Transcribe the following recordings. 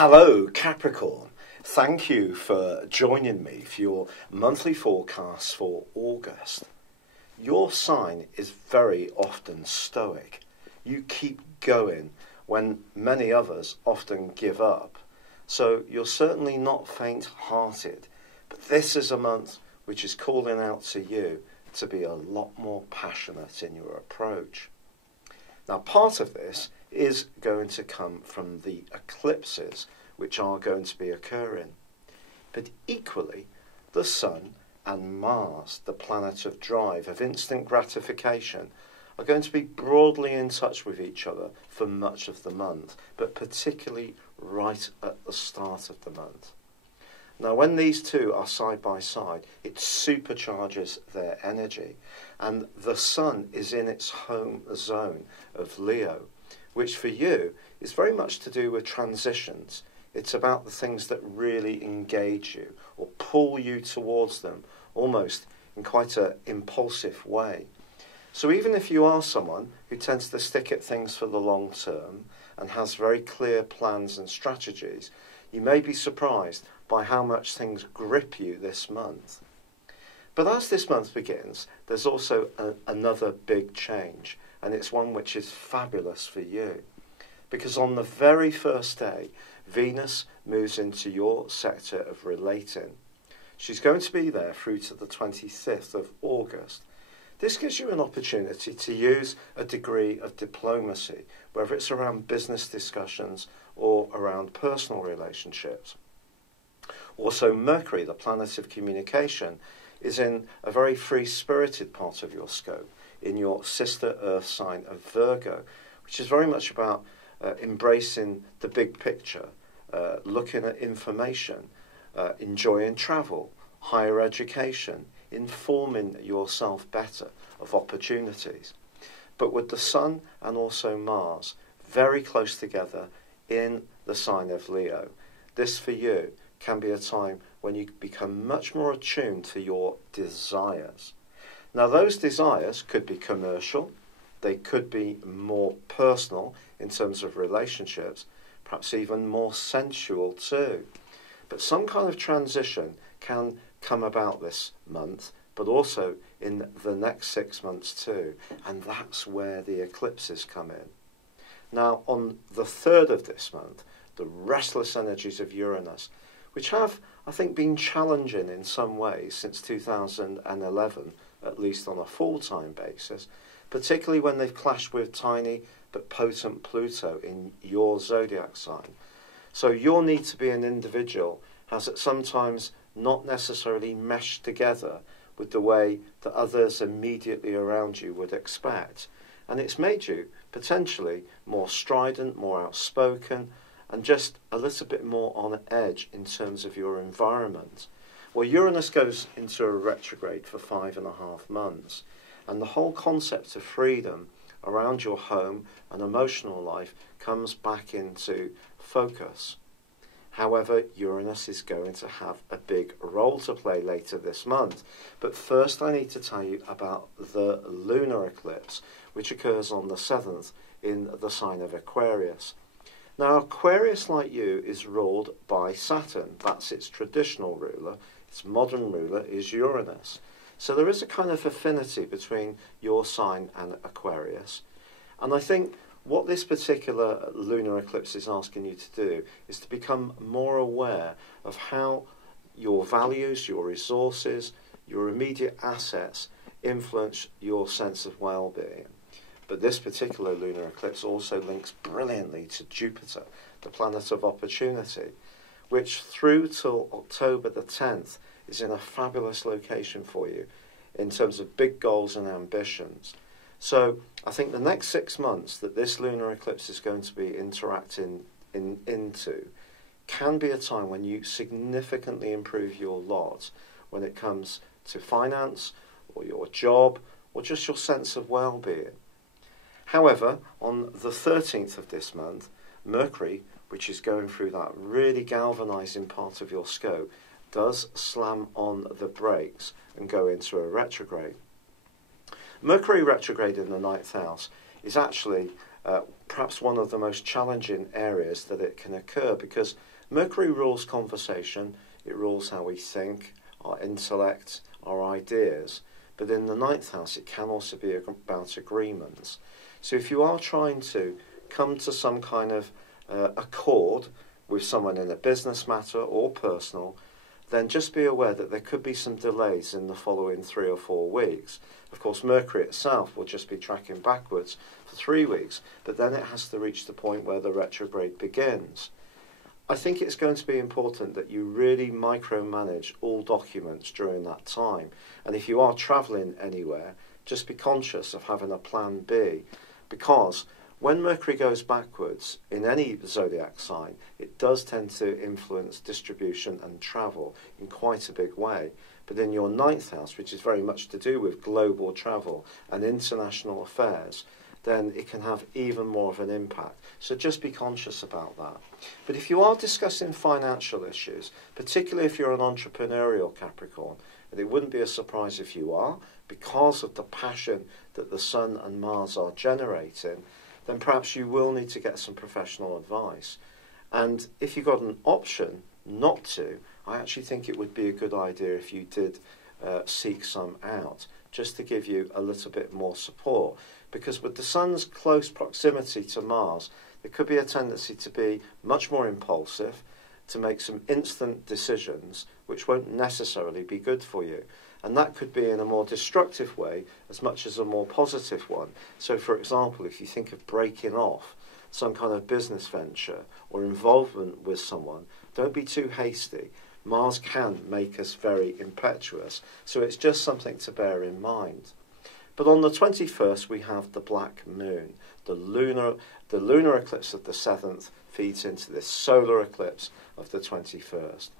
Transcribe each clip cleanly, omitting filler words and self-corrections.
Hello Capricorn, thank you for joining me for your monthly forecast for August. Your sign is very often stoic. You keep going when many others often give up. So you're certainly not faint-hearted, but this is a month which is calling out to you to be a lot more passionate in your approach. Now, part of this is going to come from the eclipses which are going to be occurring. But equally, the Sun and Mars, the planet of drive, of instant gratification, are going to be broadly in touch with each other for much of the month, but particularly right at the start of the month. Now, when these two are side by side, it supercharges their energy, and the Sun is in its home zone of Leo, which for you is very much to do with transitions. It's about the things that really engage you or pull you towards them, almost in quite an impulsive way. So even if you are someone who tends to stick at things for the long term and has very clear plans and strategies, you may be surprised by how much things grip you this month. But as this month begins, there's also another big change, and it's one which is fabulous for you. Because on the very first day, Venus moves into your sector of relating. She's going to be there through to the 25th of August. This gives you an opportunity to use a degree of diplomacy, whether it's around business discussions or around personal relationships. Also, Mercury, the planet of communication, is in a very free-spirited part of your scope, in your sister Earth sign of Virgo, which is very much about embracing the big picture, looking at information, enjoying travel, higher education, informing yourself better of opportunities. But with the Sun and also Mars very close together in the sign of Leo, this for you can be a time when you become much more attuned to your desires. Now, those desires could be commercial, they could be more personal in terms of relationships, perhaps even more sensual too. But some kind of transition can come about this month, but also in the next 6 months too, and that's where the eclipses come in. Now, on the 3rd of this month, the restless energies of Uranus, which have, I think, been challenging in some ways since 2011, at least on a full-time basis, particularly when they've clashed with tiny but potent Pluto in your zodiac sign. So your need to be an individual has at sometimes not necessarily meshed together with the way that others immediately around you would expect. And it's made you potentially more strident, more outspoken, and just a little bit more on edge in terms of your environment. Well, Uranus goes into a retrograde for 5.5 months, and the whole concept of freedom around your home and emotional life comes back into focus. However, Uranus is going to have a big role to play later this month. But first I need to tell you about the lunar eclipse, which occurs on the 7th in the sign of Aquarius. Now, Aquarius, like you, is ruled by Saturn. That's its traditional ruler. Its modern ruler is Uranus. So there is a kind of affinity between your sign and Aquarius. And I think what this particular lunar eclipse is asking you to do is to become more aware of how your values, your resources, your immediate assets influence your sense of well-being. But this particular lunar eclipse also links brilliantly to Jupiter, the planet of opportunity, which through till October the 10th is in a fabulous location for you in terms of big goals and ambitions. So I think the next 6 months that this lunar eclipse is going to be interacting into can be a time when you significantly improve your lot when it comes to finance or your job or just your sense of well-being. However, on the 13th of this month, Mercury, which is going through that really galvanising part of your scope, does slam on the brakes and go into a retrograde. Mercury retrograde in the 9th house is actually perhaps one of the most challenging areas that it can occur, because Mercury rules conversation, it rules how we think, our intellect, our ideas, but in the ninth house it can also be about agreements. So if you are trying to come to some kind of accord with someone in a business matter or personal, then just be aware that there could be some delays in the following 3 or 4 weeks. Of course, Mercury itself will just be tracking backwards for 3 weeks, but then it has to reach the point where the retrograde begins. I think it's going to be important that you really micromanage all documents during that time. And if you are travelling anywhere, just be conscious of having a plan B, because when Mercury goes backwards in any zodiac sign, it does tend to influence distribution and travel in quite a big way. But in your ninth house, which is very much to do with global travel and international affairs, then it can have even more of an impact. So just be conscious about that. But if you are discussing financial issues, particularly if you're an entrepreneurial Capricorn, and it wouldn't be a surprise if you are, because of the passion that the Sun and Mars are generating, then perhaps you will need to get some professional advice. And if you've got an option not to, I actually think it would be a good idea if you did seek some out, just to give you a little bit more support. Because with the Sun's close proximity to Mars, there could be a tendency to be much more impulsive, to make some instant decisions, which won't necessarily be good for you. And that could be in a more destructive way as much as a more positive one. So, for example, if you think of breaking off some kind of business venture or involvement with someone, don't be too hasty. Mars can make us very impetuous, so it's just something to bear in mind. But on the 21st, we have the black moon. The lunar eclipse of the 7th feeds into this solar eclipse of the 21st.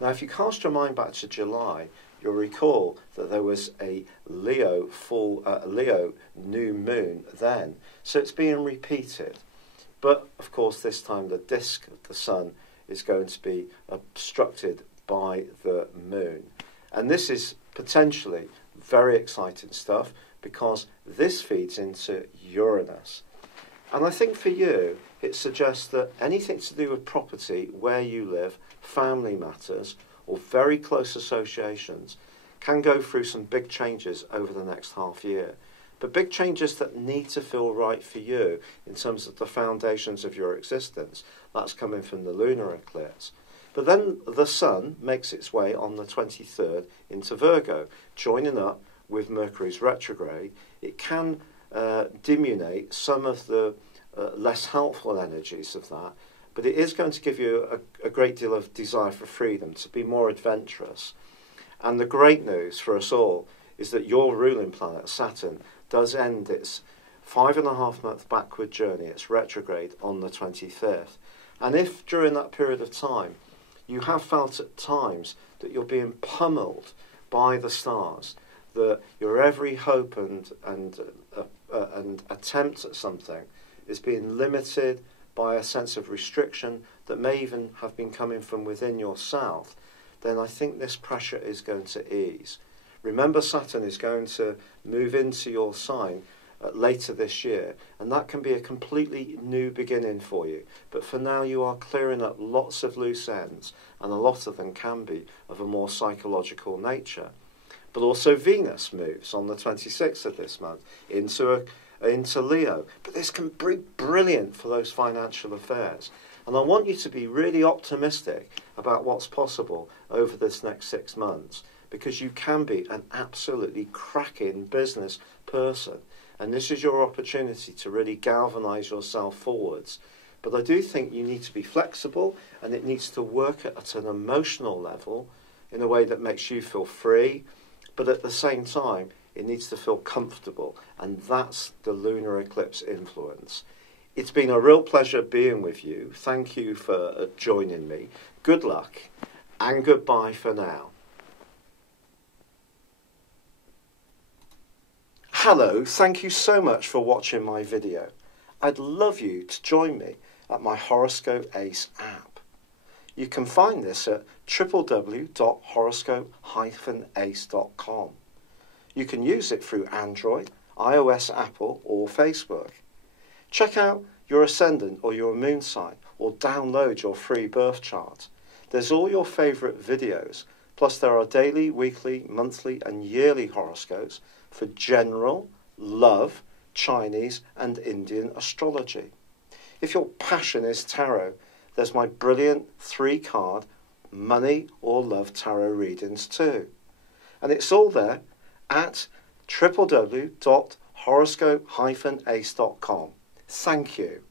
Now, if you cast your mind back to July, you'll recall that there was a Leo new moon then. So it's being repeated. But, of course, this time the disk of the Sun is going to be obstructed by the moon. And this is potentially very exciting stuff, because this feeds into Uranus. And I think for you, it suggests that anything to do with property, where you live, family matters, or very close associations, can go through some big changes over the next half year. But big changes that need to feel right for you in terms of the foundations of your existence. That's coming from the lunar eclipse. But then the Sun makes its way on the 23rd into Virgo, joining up with Mercury's retrograde. It can diminuate some of the less helpful energies of that, but it is going to give you a great deal of desire for freedom, to be more adventurous. And the great news for us all is that your ruling planet, Saturn, does end its 5.5-month backward journey, its retrograde, on the 25th. And if during that period of time you have felt at times that you're being pummeled by the stars, that your every hope and attempt at something is being limited by a sense of restriction that may even have been coming from within yourself, then I think this pressure is going to ease. Remember, Saturn is going to move into your sign later this year, and that can be a completely new beginning for you. But for now, you are clearing up lots of loose ends, and a lot of them can be of a more psychological nature. But also Venus moves on the 26th of this month into Leo. But this can be brilliant for those financial affairs. And I want you to be really optimistic about what's possible over this next 6 months, because you can be an absolutely cracking business person. And this is your opportunity to really galvanise yourself forwards. But I do think you need to be flexible, and it needs to work at an emotional level in a way that makes you feel free. But at the same time, it needs to feel comfortable, and that's the lunar eclipse influence. It's been a real pleasure being with you. Thank you for joining me. Good luck, and goodbye for now. Hello, thank you so much for watching my video. I'd love you to join me at my Horoscope Ace app. You can find this at www.horoscope-ace.com. You can use it through Android, iOS, Apple or Facebook. Check out your ascendant or your moon sign, or download your free birth chart. There's all your favourite videos, plus there are daily, weekly, monthly and yearly horoscopes for general, love, Chinese and Indian astrology. If your passion is tarot, there's my brilliant 3-card money or love tarot readings too. And it's all there at www.horoscope-ace.com. Thank you.